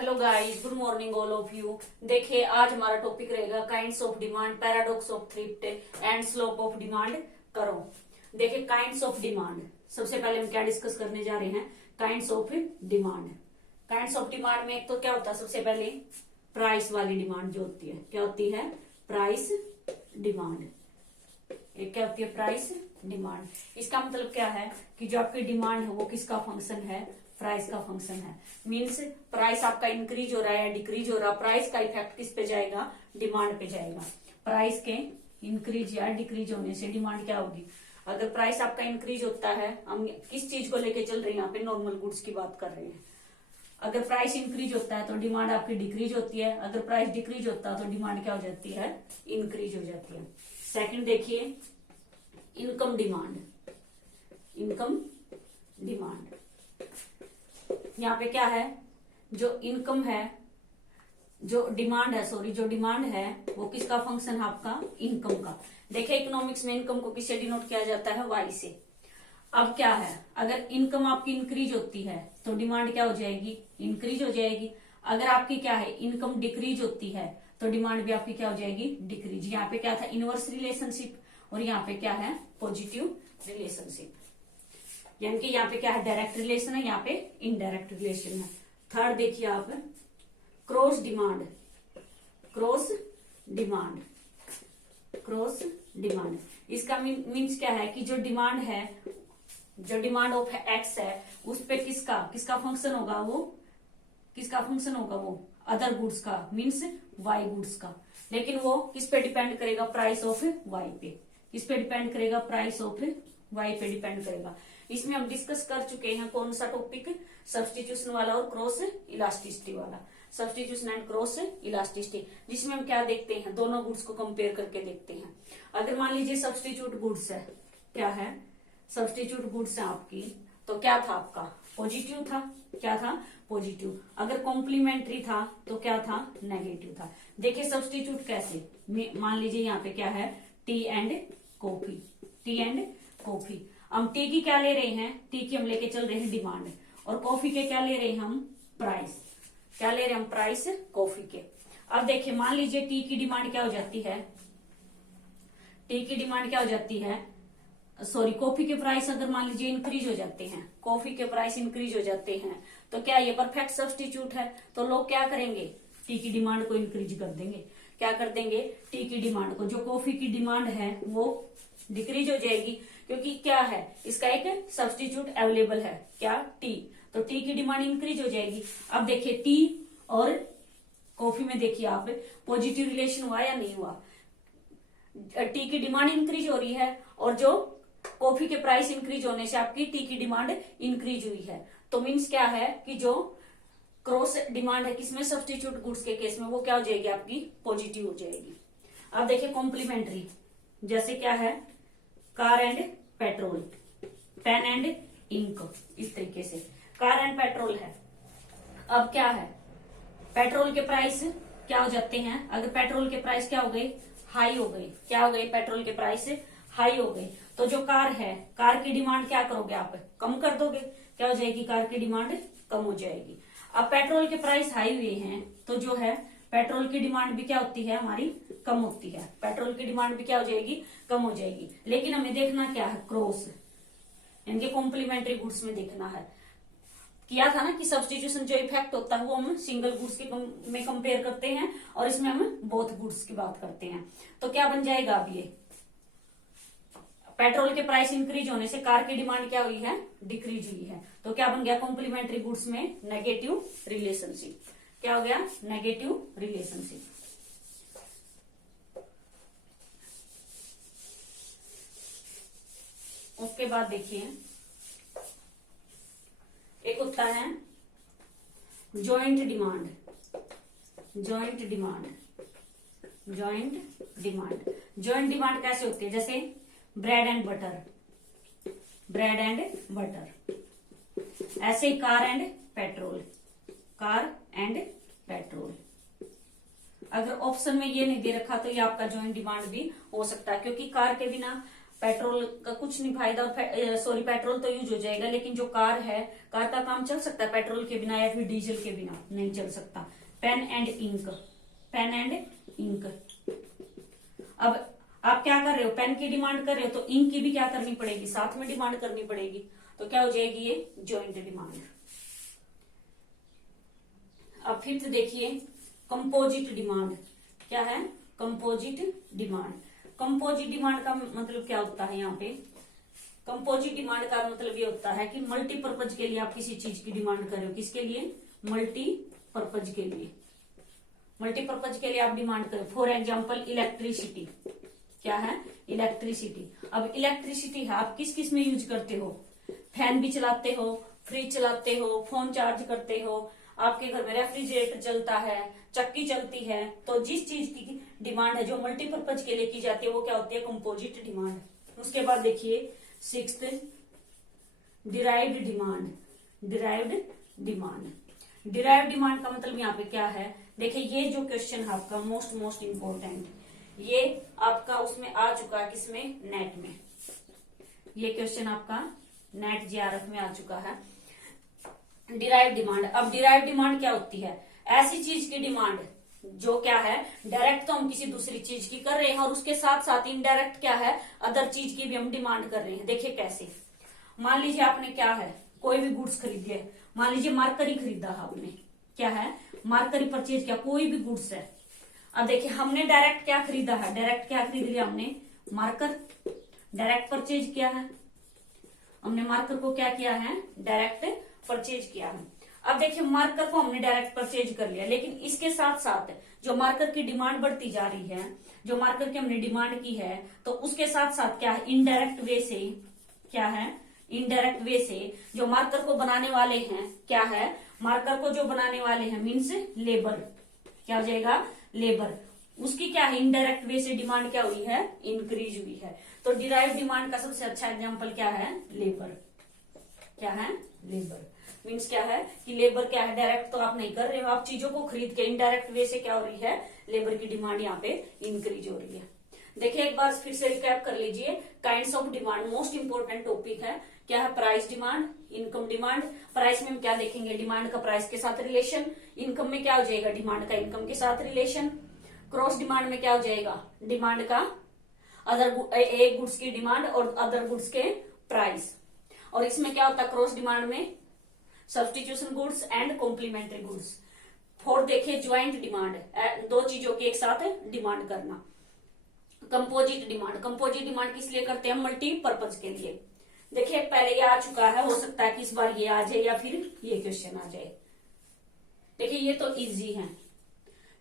Hello guys, good morning all of you. देखिए आज हमारा टॉपिक रहेगा kinds of demand, paradox of thrift and slope of demand करो। देखिए काइंड्स ऑफ डिमांड, सबसे पहले हम क्या डिस्कस करने जा रहे हैं, kinds of demand. Kinds of demand में एक तो क्या होता है, सबसे पहले प्राइस वाली डिमांड जो होती है, क्या होती है, प्राइस डिमांड। एक क्या होती है, प्राइस डिमांड। इसका मतलब क्या है कि जो आपकी डिमांड है वो किसका फंक्शन है, प्राइस का फंक्शन है। मीन्स प्राइस आपका इंक्रीज हो रहा है या डिक्रीज हो रहा है, प्राइस का इफेक्ट किस पे जाएगा, डिमांड पे जाएगा। प्राइस के इंक्रीज या डिक्रीज होने से डिमांड क्या होगी। अगर प्राइस आपका इंक्रीज होता है, हम किस चीज को लेके चल रहे हैं, यहाँ पे नॉर्मल गुड्स की बात कर रहे हैं। अगर प्राइस इंक्रीज होता है तो डिमांड आपकी डिक्रीज होती है, अगर प्राइस डिक्रीज होता है तो डिमांड क्या हो जाती है, इंक्रीज हो जाती है। सेकंड देखिए इनकम डिमांड। इनकम डिमांड यहाँ पे क्या है, जो इनकम है, जो डिमांड है, सॉरी जो डिमांड है वो किसका फंक्शन है, आपका इनकम का। देखिए इकोनॉमिक्स में इनकम को किससे डिनोट किया जाता है, वाई से। अब क्या है, अगर इनकम आपकी इंक्रीज होती है तो डिमांड क्या हो जाएगी, इंक्रीज हो जाएगी। अगर आपकी क्या है, इनकम डिक्रीज होती है तो डिमांड भी आपकी क्या हो जाएगी, डिक्रीज। यहाँ पे क्या था, इनवर्स रिलेशनशिप, और यहाँ पे क्या है, पॉजिटिव रिलेशनशिप। यानी कि यहाँ पे क्या है, डायरेक्ट रिलेशन है, यहाँ पे इनडायरेक्ट रिलेशन है। थर्ड देखिए आप, cross demand. Cross demand, cross demand, इसका मीन्स क्या है कि जो डिमांड है, जो डिमांड ऑफ एक्स है, उस पे किसका किसका फंक्शन होगा, वो किसका फंक्शन होगा, वो अदर गुड्स का, मीन्स वाई गुड्स का। लेकिन वो किस पे डिपेंड करेगा, प्राइस ऑफ वाई पे। किस पे डिपेंड करेगा, प्राइस ऑफ वाई पे डिपेंड करेगा। इसमें हम डिस्कस कर चुके हैं कौन सा टॉपिक, सब्स्टिट्यूशन वाला और क्रॉस इलास्टिसिटी वाला। सब्स्टिट्यूशन एंड क्रॉस इलास्टिसिटी, जिसमें हम क्या देखते हैं, दोनों गुड्स को कंपेयर करके देखते हैं। अगर मान लीजिए सब्स्टिट्यूट गुड्स है, क्या है, सब्स्टिट्यूट गुड्स है आपकी, तो क्या था आपका, पॉजिटिव था। क्या था, पॉजिटिव। अगर कॉम्प्लीमेंट्री था तो क्या था, नेगेटिव था। देखिए सब्स्टिट्यूट कैसे, मान लीजिए यहाँ पे क्या है, T and coffee. T and coffee, हम टी की क्या ले रहे हैं, टी की हम लेके चल रहे हैं डिमांड, और कॉफी के क्या ले रहे हैं हम, प्राइस। क्या ले रहे हैं हम, प्राइस कॉफी के। अब देखिए मान लीजिए टी की डिमांड क्या हो जाती है, टी की डिमांड क्या हो जाती है, सॉरी कॉफी के प्राइस अगर मान लीजिए इंक्रीज हो जाते हैं, कॉफी के प्राइस इंक्रीज हो जाते हैं, तो क्या ये परफेक्ट सब्स्टिट्यूट है। तो लोग क्या करेंगे, टी की डिमांड को इंक्रीज कर देंगे। क्या कर देंगे, टी की डिमांड को, जो कॉफी की डिमांड है वो डिक्रीज हो जाएगी, क्योंकि क्या है, इसका एक सब्स्टिट्यूट अवेलेबल है, क्या, टी। तो टी की डिमांड इंक्रीज हो जाएगी। अब देखिए टी और कॉफी में देखिए आप, पॉजिटिव रिलेशन हुआ या नहीं हुआ। टी की डिमांड इंक्रीज हो रही है और जो कॉफी के प्राइस इंक्रीज होने से आपकी टी की डिमांड इंक्रीज हुई है। तो मीन्स क्या है कि जो क्रॉस डिमांड है किसमें, सब्स्टिट्यूट गुड्स के केस में, वो क्या हो जाएगी, आपकी पॉजिटिव हो जाएगी। अब देखिए कॉम्प्लीमेंट्री, जैसे क्या है, car and petrol, pen and ink, इस तरीके से कार एंड पेट्रोल है। अब क्या है, पेट्रोल के प्राइस क्या हो जाते हैं, अगर पेट्रोल के प्राइस क्या हो गए, हाई हो गए। क्या हो गए, पेट्रोल के प्राइस हाई हो गए, तो जो कार है, कार की डिमांड क्या करोगे आप, कम कर दोगे। क्या हो जाएगी, कार की डिमांड कम हो जाएगी। अब पेट्रोल के प्राइस हाई हुए हैं तो जो है पेट्रोल की डिमांड भी क्या होती है, हमारी कम होती है। पेट्रोल की डिमांड भी क्या हो जाएगी, कम हो जाएगी। लेकिन हमें देखना क्या है, क्रॉस यानी कि कॉम्प्लीमेंट्री गुड्स में देखना है। किया था ना कि सब्स्टिट्यूशन जो इफेक्ट होता है वो हम सिंगल गुड्स के में कंपेयर करते हैं, और इसमें हम बोथ गुड्स की बात करते हैं। तो क्या बन जाएगा, अब ये पेट्रोल के प्राइस इंक्रीज होने से कार की डिमांड क्या हुई है, डिक्रीज हुई है। तो क्या बन गया, कॉम्प्लीमेंट्री गुड्स में नेगेटिव रिलेशनशिप। क्या हो गया, नेगेटिव रिलेशनशिप। उसके बाद देखिए एक होता है joint demand. Joint demand, joint demand, joint demand कैसे होती है, जैसे bread and butter, bread and butter. ऐसे ही car and petrol, car and petrol. अगर ऑप्शन में ये नहीं दे रखा तो ये आपका जॉइंट डिमांड भी हो सकता है, क्योंकि कार के बिना पेट्रोल का कुछ नहीं फायदा, और सॉरी पेट्रोल तो यूज हो जाएगा, लेकिन जो कार है, कार का काम चल सकता है पेट्रोल के बिना या फिर डीजल के बिना? नहीं चल सकता। Pen and ink, pen and ink. अब आप क्या कर रहे हो, पेन की डिमांड कर रहे हो तो इंक की भी क्या करनी पड़ेगी, साथ में डिमांड करनी पड़ेगी। तो क्या हो जाएगी ये ज्वाइंट डिमांड। अब फिफ्थ देखिए कंपोजिट डिमांड। क्या है? Composite demand. कंपोजिट डिमांड का मतलब क्या होता है? यहाँ पे कंपोजिट डिमांड का मतलब ये होता है कि मल्टीपर्पज के लिए आप किसी चीज की डिमांड कर रहे हो। किसके लिए? मल्टीपर्पज के लिए। मल्टीपर्पज के लिए आप डिमांड करो। For example electricity. क्या है? इलेक्ट्रिसिटी। अब इलेक्ट्रिसिटी है, आप किस किस में यूज करते हो? फैन भी चलाते हो, फ्रिज चलाते हो, फोन चार्ज करते हो, आपके घर में रेफ्रिजरेटर चलता है, चक्की चलती है। तो जिस चीज की डिमांड है जो मल्टीपर्पज के लिए की जाती है वो क्या होती है? Composite demand. उसके बाद देखिए sixth derived demand. Derived demand. Derived demand का मतलब यहाँ पे क्या है? देखिए ये जो क्वेश्चन है आपका मोस्ट इंपोर्टेंट, ये आपका उसमें आ चुका है, किसमें? नेट में। ये क्वेश्चन आपका नेट जेआरएफ में आ चुका है। Derive demand. अब डिराइव डिमांड क्या होती है? ऐसी चीज की डिमांड जो क्या है, डायरेक्ट तो हम किसी दूसरी चीज की कर रहे हैं और उसके साथ साथ इनडायरेक्ट क्या है, अदर चीज की भी हम डिमांड कर रहे हैं। देखिए कैसे, मान लीजिए आपने क्या है, कोई भी गुड्स खरीद लिया। मान लीजिए मार्कर ही खरीदा है आपने। क्या है? मार्कर ही परचेज किया, कोई भी गुड्स है। अब देखिए हमने डायरेक्ट क्या खरीदा है? डायरेक्ट क्या खरीद लिया हमने? मार्कर। डायरेक्ट परचेज किया है हमने, मार्कर को क्या किया है? डायरेक्ट परचेज किया है। अब देखिए मार्कर को हमने डायरेक्ट परचेज कर लिया, लेकिन इसके साथ साथ जो मार्कर की डिमांड बढ़ती जा रही है, जो मार्कर की हमने डिमांड की है, तो उसके साथ साथ क्या है? इनडायरेक्ट वे से। क्या है? इनडायरेक्ट वे से जो मार्कर को बनाने वाले हैं, क्या है? मार्कर को जो बनाने वाले हैं मीन्स लेबर। क्या हो जाएगा? लेबर। उसकी क्या है? इनडायरेक्ट वे से डिमांड क्या हुई है? इंक्रीज हुई है। तो डिराइव डिमांड का सबसे अच्छा एग्जांपल क्या है? लेबर। क्या है? लेबर। मीन्स क्या है कि लेबर क्या है, डायरेक्ट तो आप नहीं कर रहे हो, आप चीजों को खरीद के इनडायरेक्ट वे से क्या हो रही है? लेबर की डिमांड यहाँ पे इंक्रीज हो रही है। देखिए एक बार फिर से रिकैप कर लीजिए। Kinds of demand most important topic है। क्या है? Price demand, income demand. Price में हम क्या देखेंगे? डिमांड का प्राइस के साथ रिलेशन। इनकम में क्या हो जाएगा? डिमांड का इनकम के साथ रिलेशन। क्रॉस डिमांड में क्या हो जाएगा? डिमांड का अदर एक गुड्स की डिमांड और अदर गुड्स के प्राइस। और इसमें क्या होता है? क्रॉस डिमांड में substitution goods and complementary goods. Fourth देखिए ज्वाइंट डिमांड, दो चीजों की एक साथ डिमांड करना। Composite demand. कंपोजिट डिमांड किस लिए करते हैं? मल्टीपर्पज के लिए। देखिए पहले ये आ चुका है, हो सकता है कि इस बार ये आ जाए या फिर ये क्वेश्चन आ जाए। देखिए ये तो इजी है,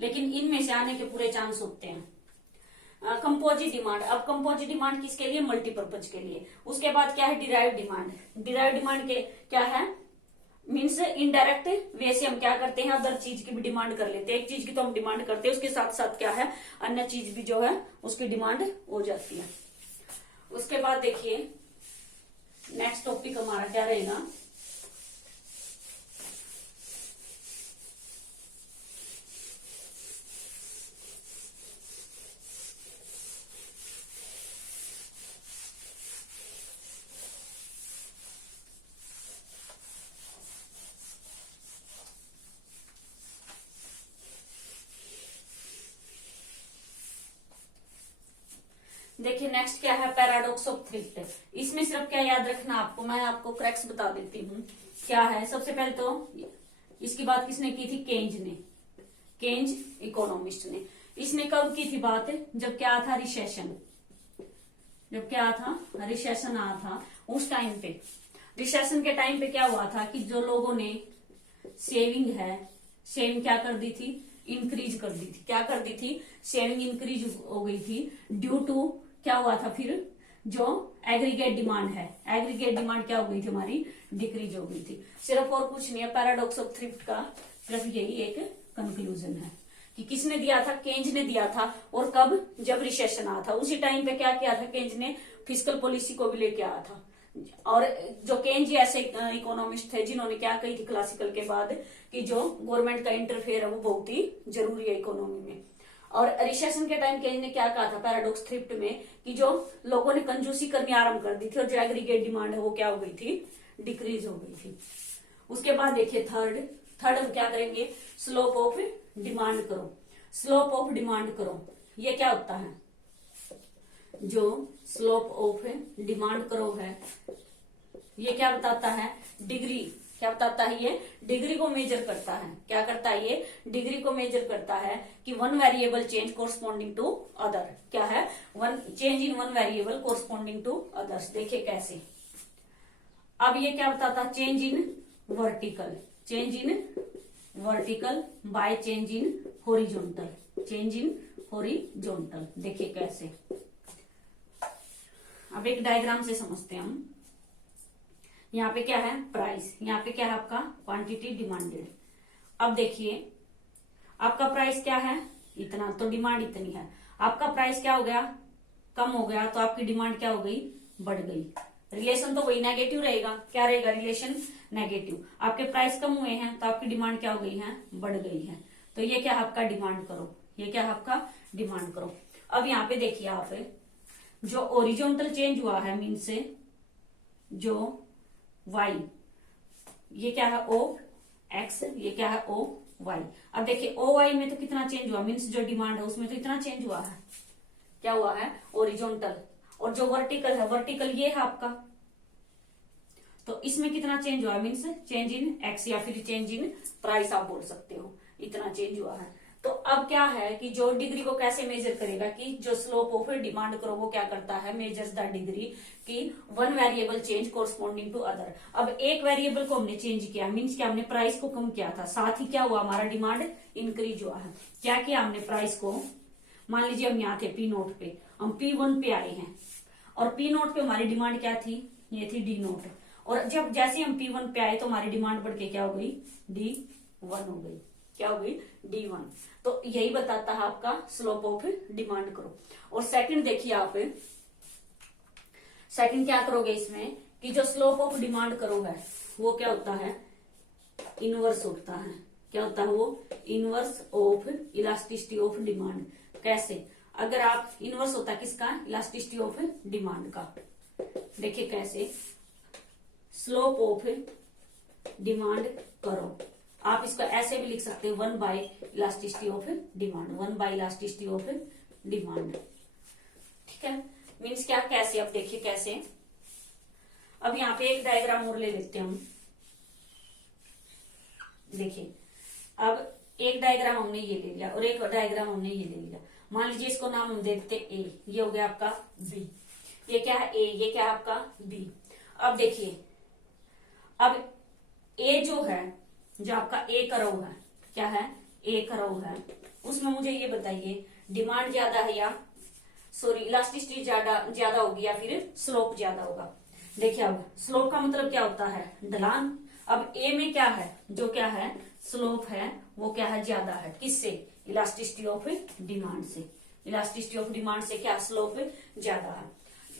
लेकिन इनमें से आने के पूरे चांस होते हैं। Composite demand. अब कंपोजिट डिमांड किसके लिए? मल्टीपर्पज के लिए। उसके बाद क्या है? Derive demand. डिराइव डिमांड के क्या है? मीन्स इनडायरेक्ट वे से हम क्या करते हैं? अदर चीज की भी डिमांड कर लेते हैं। एक चीज की तो हम डिमांड करते हैं, उसके साथ साथ क्या है? अन्य चीज भी जो है उसकी डिमांड हो जाती है। उसके बाद देखिए नेक्स्ट टॉपिक हमारा क्या रहेगा? देखिए नेक्स्ट क्या है? Paradox of thrift. इसमें सिर्फ क्या याद रखना आपको, मैं आपको क्रैक्स बता देती हूँ। क्या है? सबसे पहले तो इसकी बात किसने की थी? केंज ने। केंज इकोनॉमिस्ट ने। इसने कब की थी बात? जब क्या था? रिसेशन। जब क्या था? रिसेशन आया था उस टाइम पे। रिसेशन के टाइम पे क्या हुआ था कि जो लोगों ने सेविंग है, सेविंग क्या कर दी थी? इंक्रीज कर दी थी। क्या कर दी थी? सेविंग इंक्रीज हो गई थी ड्यू टू क्या हुआ था? फिर जो एग्रीगेट डिमांड है, एग्रीगेट डिमांड क्या हो गई थी? हमारी डिक्रीज हो गई थी। सिर्फ और कुछ नहीं है, पैराडॉक्स ऑफ थ्रिफ्ट का सिर्फ यही एक कंक्लूजन है कि किसने दिया था? केंज ने दिया था। और कब? जब रिसेशन आया था। उसी टाइम पे क्या किया था? केंज ने फिस्कल पॉलिसी को भी लेके आया था। और जो केंज ऐसे इकोनॉमिस्ट थे जिन्होंने क्या कही थी क्लासिकल के बाद कि जो गवर्नमेंट का इंटरफेयर है वो बहुत ही जरूरी है इकोनॉमी में। और रिसेशन के टाइम केज ने क्या कहा था पैराडॉक्स थ्रिफ्ट में कि जो लोगों ने कंजूसी करनी आरंभ कर दी थी और जो एग्रीगेट डिमांड है वो क्या हो गई थी, डिक्रीज हो गई थी। उसके बाद देखिए थर्ड हम क्या करेंगे, स्लोप ऑफ डिमांड करो। स्लोप ऑफ डिमांड करो ये क्या होता है, जो स्लोप ऑफ डिमांड करो है ये क्या बताता है, डिग्री, क्या बताता है ये, डिग्री को मेजर करता है। क्या करता है ये, डिग्री को मेजर करता है कि one variable change corresponding to other, क्या है, one change in one variable corresponding to others. देखिए कैसे, अब ये क्या बताता है, change in vertical, change in vertical by change in horizontal, change in horizontal. देखिए कैसे, अब एक डायग्राम से समझते हैं हम। यहाँ पे क्या है प्राइस, यहाँ पे क्या है आपका क्वांटिटी डिमांडेड। अब देखिए आपका प्राइस क्या है इतना, तो डिमांड इतनी है, आपका प्राइस क्या हो गया, कम हो गया, तो आपकी डिमांड क्या हो गई, बढ़ गई। रिलेशन तो वही नेगेटिव रहेगा, क्या रहेगा, रिलेशन नेगेटिव। आपके प्राइस कम हुए हैं तो आपकी डिमांड क्या हो गई है, बढ़ गई है। तो ये क्या है आपका डिमांड करो, ये क्या है आपका डिमांड करो। अब यहाँ पे देखिए आप जो ओरिजोनटल चेंज हुआ है मीन से जो y, ये क्या है o x, ये क्या है o y। अब देखिए o y में तो कितना चेंज हुआ, मीन्स जो डिमांड है उसमें तो इतना चेंज हुआ है, क्या हुआ है ओरिजोनटल। और जो वर्टिकल है, वर्टिकल ये है आपका, तो इसमें कितना चेंज हुआ, मीन्स चेंज इन x या फिर चेंज इन प्राइस आप बोल सकते हो, इतना चेंज हुआ है। तो अब क्या है कि जो डिग्री को कैसे मेजर करेगा, कि जो स्लोप ऑफ डिमांड करो वो क्या करता है, मेजर्स द डिग्री कि one variable change corresponding to other. अब एक वेरिएबल को हमने चेंज किया, मीन्स क्या, हमने प्राइस को कम किया था, साथ ही क्या हुआ, हमारा डिमांड इंक्रीज हुआ है। क्या किया हमने, प्राइस को, मान लीजिए हम यहाँ थे पी नोट पे, हम P1 पे आए हैं और पी नोट पे हमारी डिमांड क्या थी, ये थी डी नोट। और जब जैसे हम P1 पे आए तो हमारी डिमांड बढ़ के क्या हो गई, D1 हो गई, क्या हो गई, D1। तो यही बताता है आपका स्लोप ऑफ डिमांड करो। और सेकंड देखिए आप, सेकंड क्या करोगे इसमें कि जो स्लोप ऑफ डिमांड करो है वो क्या होता है, इनवर्स होता है। क्या होता है वो, inverse of elasticity of demand. कैसे, अगर आप इनवर्स होता है किसका, इलास्टिसिटी ऑफ डिमांड का। देखिए कैसे, स्लोप ऑफ डिमांड करो, आप इसको ऐसे भी लिख सकते हैं 1 by elasticity of demand, 1 by elasticity of demand. ठीक है, मीन्स क्या, कैसे, अब देखिए कैसे। अब यहाँ पे एक डायग्राम और ले लेते हैं हम। देखिए अब एक डायग्राम हमने ये ले लिया और एक डायग्राम हमने ये ले लिया। मान लीजिए इसको नाम हम देते ए, ये हो गया आपका बी, ये क्या है ए, ये क्या है आपका बी। अब देखिए, अब ए जो है, जो आपका ए का रो है, क्या है, ए का रो है, उसमें मुझे ये बताइए डिमांड ज्यादा है या सॉरी इलास्टिसिटी ज्यादा होगी या फिर स्लोप ज्यादा होगा। देखिए अब स्लोप का मतलब क्या होता है, ढलान। अब ए में क्या है, जो क्या है स्लोप है वो क्या है, ज्यादा है, किससे, इलास्टिसिटी ऑफ डिमांड से। इलास्टिसिटी ऑफ डिमांड से क्या स्लोप ज्यादा है,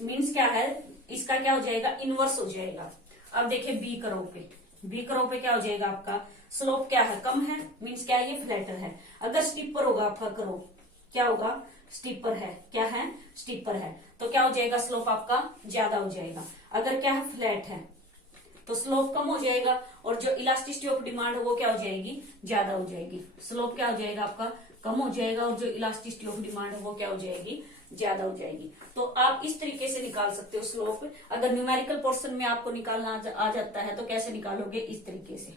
मीन्स क्या है, इसका क्या हो जाएगा, इनवर्स हो जाएगा। अब देखिए बी करो पे, बी करो पे क्या हो जाएगा, आपका स्लोप क्या है, कम है, मीन्स क्या है, ये फ्लैटर है। अगर स्टीपर होगा आपका करो, क्या होगा, स्टीपर है, क्या है, स्टीपर है, तो क्या हो जाएगा, स्लोप आपका ज्यादा हो जाएगा। अगर क्या है, फ्लैट है तो स्लोप कम हो जाएगा और जो इलास्टिसिटी ऑफ डिमांड है वो क्या हो जाएगी, ज्यादा हो जाएगी। स्लोप क्या हो जाएगा आपका, कम हो जाएगा और जो इलास्टिसिटी ऑफ डिमांड है वो क्या हो जाएगी, ज्यादा हो जाएगी। तो आप इस तरीके से निकाल सकते हो स्लोप। अगर न्यूमेरिकल पोर्शन में आपको निकालना आ जाता है तो कैसे निकालोगे, इस तरीके से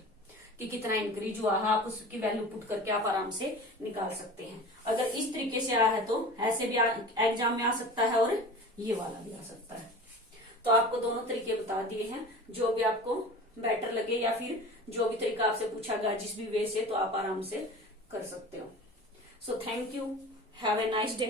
कि कितना इंक्रीज हुआ है, आप उसकी वैल्यू पुट करके आप आराम से निकाल सकते हैं। अगर इस तरीके से आया है तो ऐसे भी एग्जाम में आ सकता है और ये वाला भी आ सकता है। तो आपको दोनों तरीके बता दिए हैं, जो भी आपको बेटर लगे या फिर जो भी तरीका आपसे पूछा गया जिस भी वे से, तो आप आराम से कर सकते हो। So thank you, have a nice day.